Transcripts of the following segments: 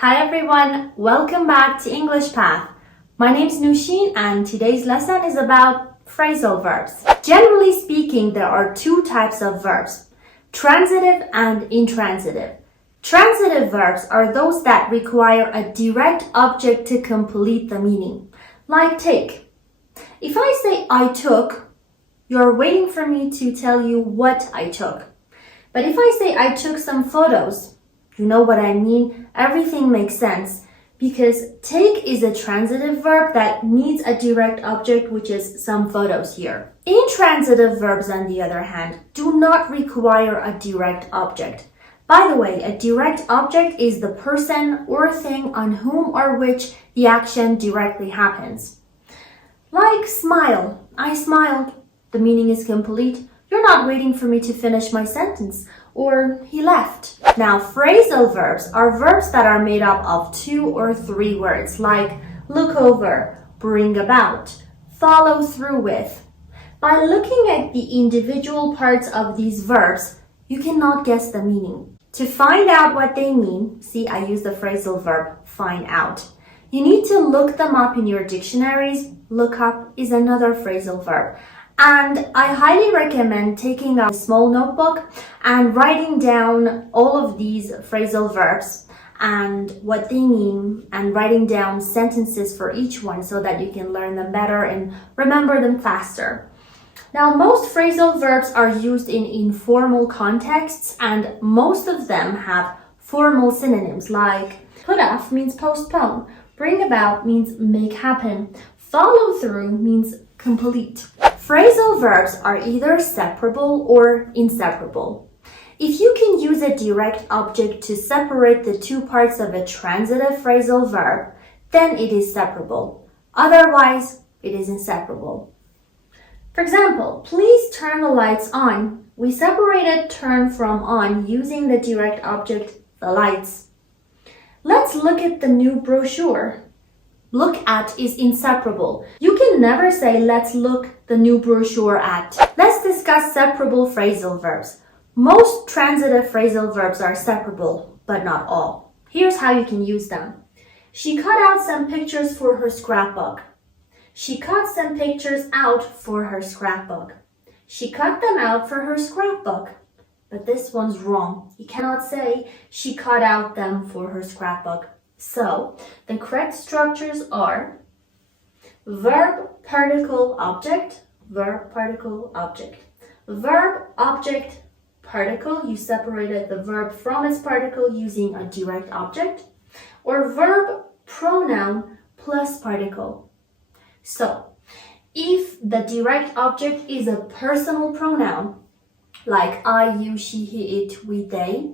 Hi everyone, welcome back to English Path. My name is Nushin and today's lesson is about phrasal verbs. Generally speaking, there are two types of verbs, transitive and intransitive. Transitive verbs are those that require a direct object to complete the meaning, like take. If I say I took, you're waiting for me to tell you what I took. But if I say I took some photos, you know what I mean? Everything makes sense because take is a transitive verb that needs a direct object, which is some photos here. Intransitive verbs, on the other hand, do not require a direct object. By the way, a direct object is the person or thing on whom or which the action directly happens. Like smile. I smiled. The meaning is complete. You're not waiting for me to finish my sentence. Or he left. Now, phrasal verbs are verbs that are made up of 2 or 3 words, like look over, bring about, follow through with. By looking at the individual parts of these verbs, you cannot guess the meaning. To find out what they mean, see, I use the phrasal verb find out. You need to look them up in your dictionaries. Look up is another phrasal verb. And I highly recommend taking a small notebook and writing down all of these phrasal verbs and what they mean and writing down sentences for each one so that you can learn them better and remember them faster. Now, most phrasal verbs are used in informal contexts and most of them have formal synonyms like put off means postpone, bring about means make happen, follow through means complete. Phrasal verbs are either separable or inseparable. If you can use a direct object to separate the two parts of a transitive phrasal verb, then it is separable. Otherwise, it is inseparable. For example, please turn the lights on. We separated turn from on using the direct object, the lights. Let's look at the new brochure. Look at is inseparable. You can never say, let's look the new brochure at. Let's discuss separable phrasal verbs. Most transitive phrasal verbs are separable, but not all. Here's how you can use them. She cut out some pictures for her scrapbook. She cut some pictures out for her scrapbook. She cut them out for her scrapbook. But this one's wrong. You cannot say she cut out them for her scrapbook. So, the correct structures are verb, particle, object, verb, particle, object. Verb, object, particle, you separated the verb from its particle using a direct object, or verb, pronoun, plus particle. So, if the direct object is a personal pronoun, like I, you, she, he, it, we, they,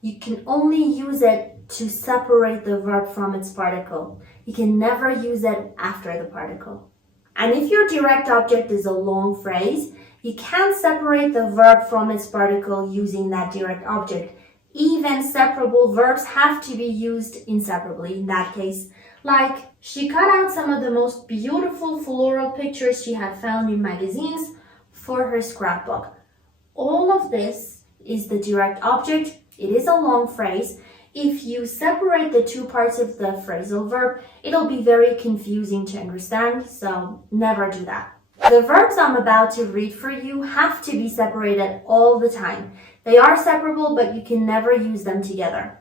you can only use it to separate the verb from its particle. You can never use it after the particle. And if your direct object is a long phrase, you can't separate the verb from its particle using that direct object. Even separable verbs have to be used inseparably in that case. Like, she cut out some of the most beautiful floral pictures she had found in magazines for her scrapbook. All of this is the direct object. It is a long phrase. If you separate the two parts of the phrasal verb, it'll be very confusing to understand, so never do that. The verbs I'm about to read for you have to be separated all the time. They are separable, but you can never use them together.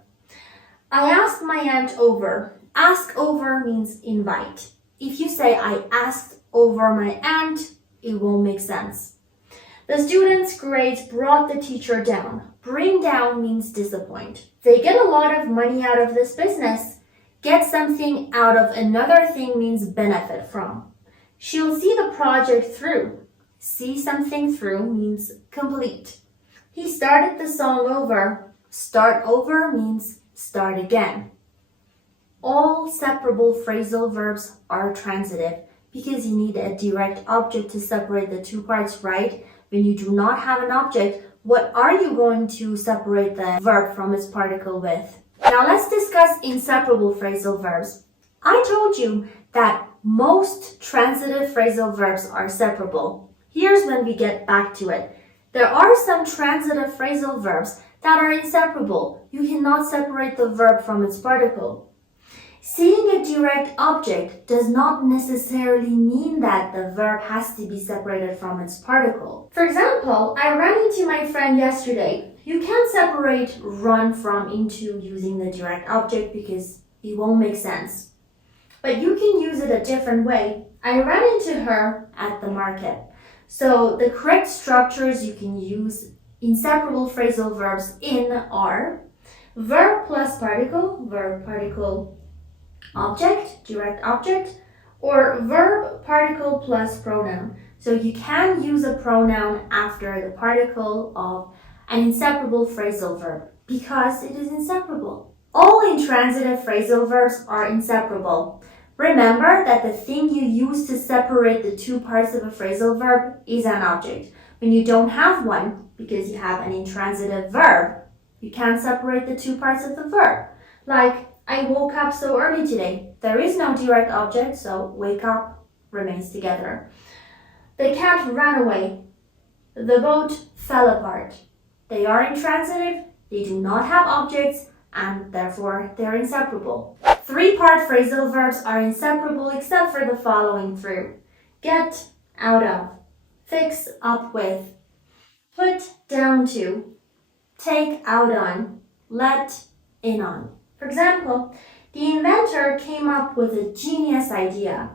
I asked my aunt over. Ask over means invite. If you say I asked over my aunt, it won't make sense. The student's grades brought the teacher down. Bring down means disappoint. They get a lot of money out of this business. Get something out of another thing means benefit from. She'll see the project through. See something through means complete. He started the song over. Start over means start again. All separable phrasal verbs are transitive because you need a direct object to separate the two parts, right? When you do not have an object, what are you going to separate the verb from its particle with? Now let's discuss inseparable phrasal verbs. I told you that most transitive phrasal verbs are separable. Here's when we get back to it. There are some transitive phrasal verbs that are inseparable. You cannot separate the verb from its particle. Seeing a direct object does not necessarily mean that the verb has to be separated from its particle. For example, I ran into my friend yesterday. You can't separate run from into using the direct object because it won't make sense. But you can use it a different way. I ran into her at the market. So the correct structures you can use inseparable phrasal verbs in are verb plus particle, verb particle object, direct object, or verb particle plus pronoun. So you can use a pronoun after the particle of an inseparable phrasal verb because it is inseparable. All intransitive phrasal verbs are inseparable. Remember that the thing you use to separate the two parts of a phrasal verb is an object. When you don't have one, because you have an intransitive verb, you can't separate the two parts of the verb. Like, I woke up so early today. There is no direct object, so wake up remains together. The cat ran away. The boat fell apart. They are intransitive, they do not have objects, and therefore they're inseparable. Three-part phrasal verbs are inseparable except for the following three. Get out of, fix up with, put down to, take out on, let in on. For example, the inventor came up with a genius idea.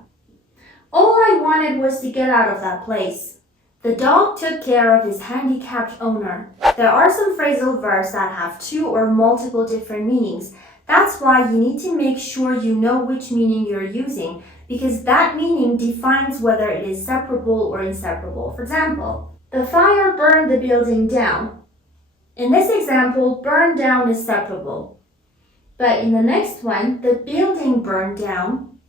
All I wanted was to get out of that place. The dog took care of his handicapped owner. There are some phrasal verbs that have two or multiple different meanings. That's why you need to make sure you know which meaning you're using, because that meaning defines whether it is separable or inseparable. For example, the fire burned the building down. In this example, burn down is separable. But in the next one, the building burned down.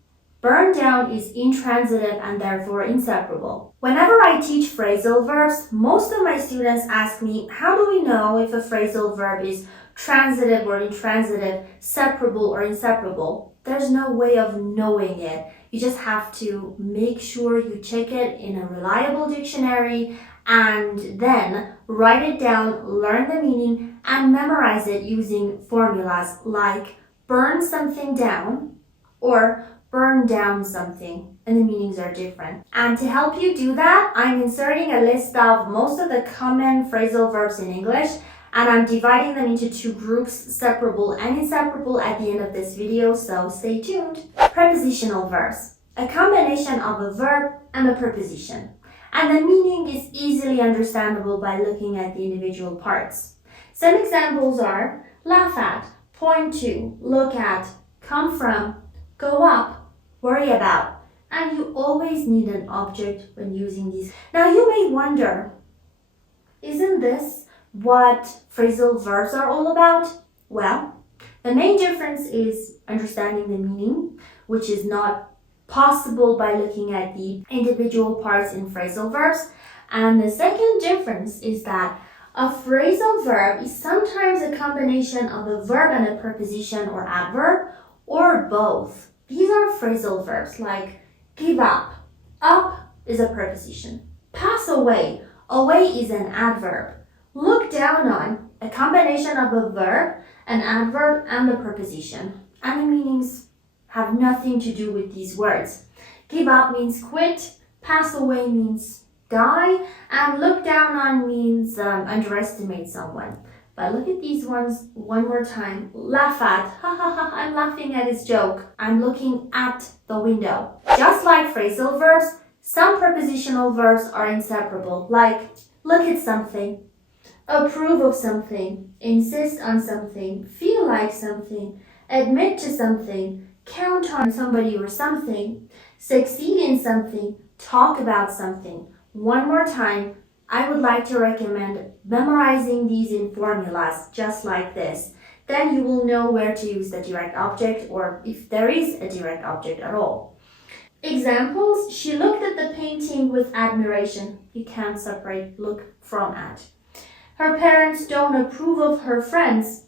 Burn down is intransitive and therefore inseparable. Whenever I teach phrasal verbs, most of my students ask me, how do we know if a phrasal verb is transitive or intransitive, separable or inseparable? There's no way of knowing it. You just have to make sure you check it in a reliable dictionary and then write it down, learn the meaning, and memorize it using formulas like burn something down or burn down something, and the meanings are different. And to help you do that, I'm inserting a list of most of the common phrasal verbs in English, and I'm dividing them into two groups, separable and inseparable, at the end of this video, so stay tuned. Prepositional verbs, a combination of a verb and a preposition. And the meaning is easily understandable by looking at the individual parts. Some examples are laugh at, point to, look at, come from, go up, worry about. And you always need an object when using these. Now you may wonder, isn't this what phrasal verbs are all about? Well, the main difference is understanding the meaning, which is not possible by looking at the individual parts in phrasal verbs. And the second difference is that a phrasal verb is sometimes a combination of a verb and a preposition or adverb, or both. These are phrasal verbs like give up. Up is a preposition. Pass away. Away is an adverb. Look down on, a combination of a verb, an adverb, and a preposition. And the meanings have nothing to do with these words. Give up means quit, pass away means die, and look down on means underestimate someone. But look at these ones one more time. Laugh at, ha ha ha, I'm laughing at his joke. I'm looking at the window. Just like phrasal verbs, some prepositional verbs are inseparable, like look at something, approve of something, insist on something, feel like something, admit to something, count on somebody or something, succeed in something, talk about something. One more time, I would like to recommend memorizing these in formulas just like this. Then you will know where to use the direct object, or if there is a direct object at all. Examples, she looked at the painting with admiration. You can't separate look from at. Her parents don't approve of her friends.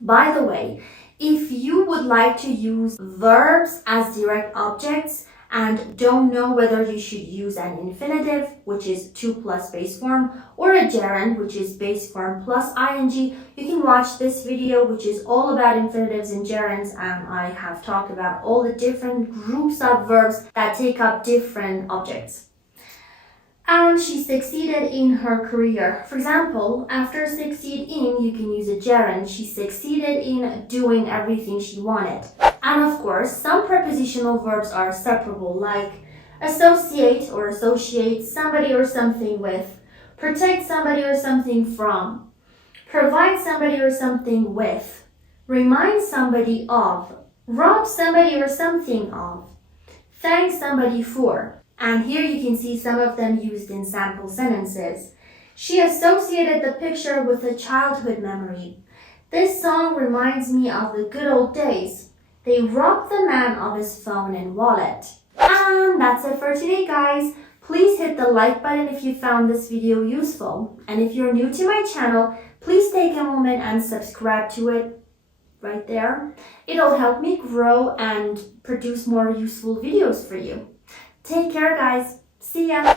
By the way, if you would like to use verbs as direct objects and don't know whether you should use an infinitive, which is to plus base form, or a gerund, which is base form plus ing, you can watch this video, which is all about infinitives and gerunds, and I have talked about all the different groups of verbs that take up different objects. And she succeeded in her career. For example, after succeed in, you can use a gerund. She succeeded in doing everything she wanted. And of course, some prepositional verbs are separable, like associate or associate somebody or something with, protect somebody or something from, provide somebody or something with, remind somebody of, rob somebody or something of, thank somebody for. And here you can see some of them used in sample sentences. She associated the picture with a childhood memory. This song reminds me of the good old days. They robbed the man of his phone and wallet. And that's it for today, guys. Please hit the like button if you found this video useful. And if you're new to my channel, please take a moment and subscribe to it right there. It'll help me grow and produce more useful videos for you. Take care, guys. See ya.